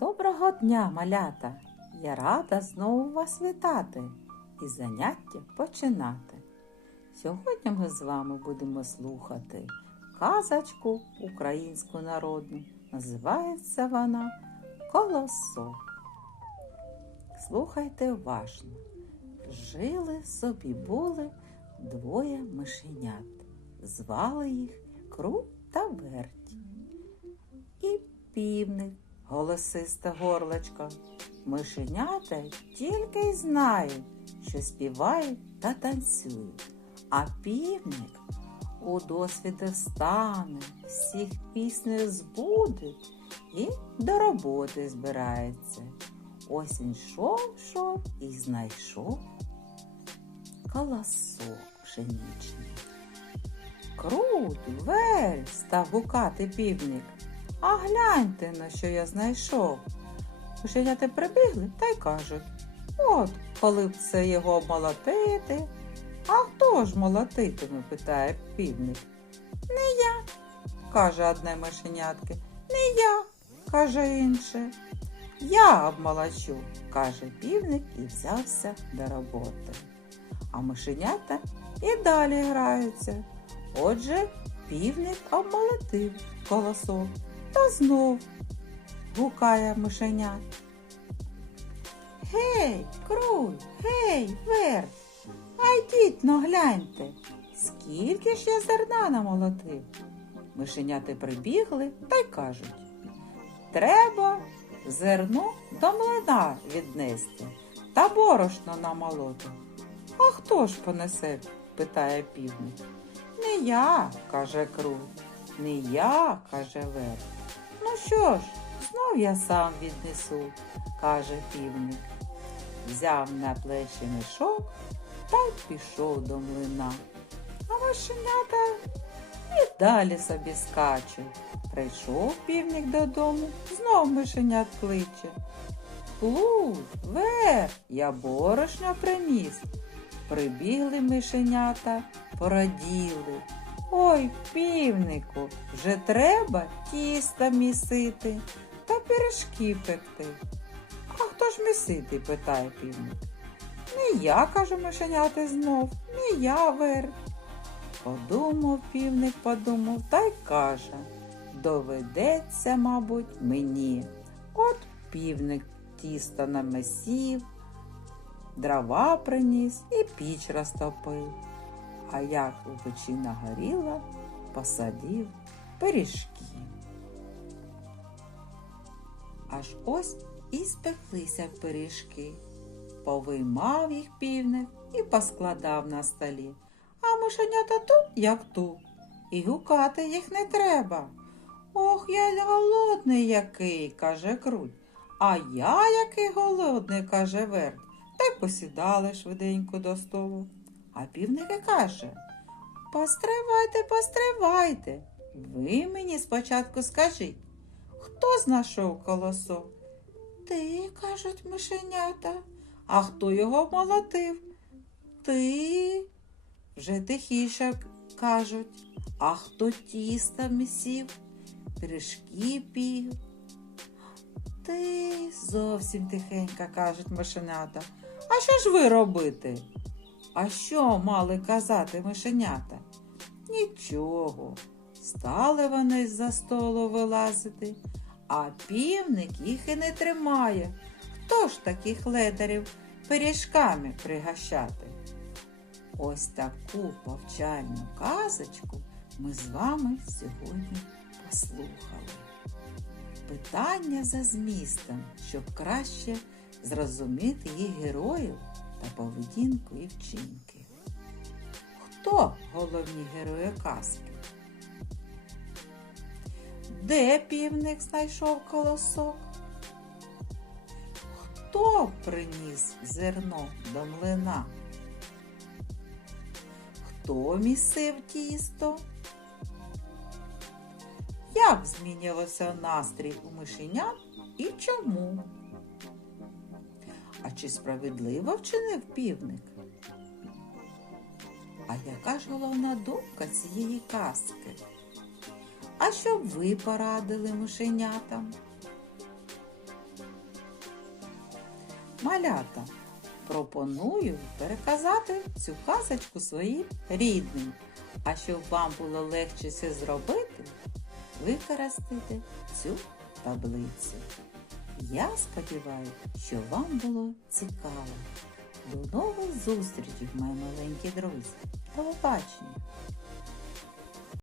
Доброго дня, малята! Я рада знову вас вітати і заняття починати. Сьогодні ми з вами будемо слухати казочку українську народну. Називається вона Колосок. Слухайте уважно. Жили собі були двоє мишенят. Звали їх Кру та Верть. І півник, голосисте горлочко. Мишенята тільки й знають, що співають та танцюють. А півник у досвіди встане, всіх піснею збудить і до роботи збирається. Ось він йшов, йшов і знайшов колосок пшеничний. Круть, вель, став гукати півник. А гляньте, на що я знайшов. Мишеняти прибігли та й кажуть, от, коли б це його молотити. А хто ж молотитиме? питає півник. Не я, каже одне мишенятки. Не я, каже інше. Я обмолочу, каже півник і взявся до роботи. А мишенята і далі граються. Отже, півник обмолотив колосок та знов гукає мишеня. Гей, круль, гей, вер, а йдіть но гляньте, скільки ж я зерна намолотив. Мишеняти прибігли та й кажуть. Треба зерно до млина віднести та борошно намолоти. А хто ж понесе? питає півник. Не я, каже круль, не я, каже вер. Ну що ж, знов я сам віднесу, каже півник. Взяв на плечі мішок та й пішов до млина. А мишенята і далі собі скачуть. Прийшов півник додому, знов мишенят кличе. Плуг, вер, я борошно приніс. Прибігли мишенята, пораділи. Ой, півнику, вже треба тіста місити та пиріжки пекти. А хто ж місити? питає півник. Не я, каже мишеняти знов, не я вер. Подумав півник, подумав та й каже, доведеться, мабуть, мені. От півник тісто намесів, дрова приніс і піч розтопив. А як у печі нагоріла, посадив пиріжки. Аж ось і спеклися пиріжки. Повиймав їх півник і поскладав на столі. А мишенята тут, як тут, і гукати їх не треба. Ох, я голодний який, каже круть. А я який голодний, каже верт. Та посідали швиденько до столу. А півник каже Постривайте, постривайте. Ви мені спочатку скажіть, хто знайшов колосок? Ти, кажуть мишенята, а хто його молотив? Ти. Вже тихіше кажуть, а хто тіста місів, пиріжки пів. Ти зовсім тихенько кажуть мишенята. А що ж ви робити? А що мали казати мишенята? Нічого. Стали вони з-за столу вилазити, а півник їх і не тримає. Хто ж таких ледарів пиріжками пригощати? Ось таку повчальну казочку ми з вами сьогодні послухали. Питання за змістом, щоб краще зрозуміти їх героїв та поведінку і вчинки. Хто головні герої казки? Де півник знайшов колосок? Хто приніс зерно до млина? Хто місив тісто? Як змінювався настрій у мишенят і чому? Чи справедливо вчинив півник? А яка ж головна думка цієї казки? А що б ви порадили мишенятам? Малята, пропоную переказати цю казочку своїм рідним. А щоб вам було легше це зробити, використайте цю таблицю. Я сподіваюся, що вам було цікаво. До нових зустрічей, мої маленькі друзі. До побачення!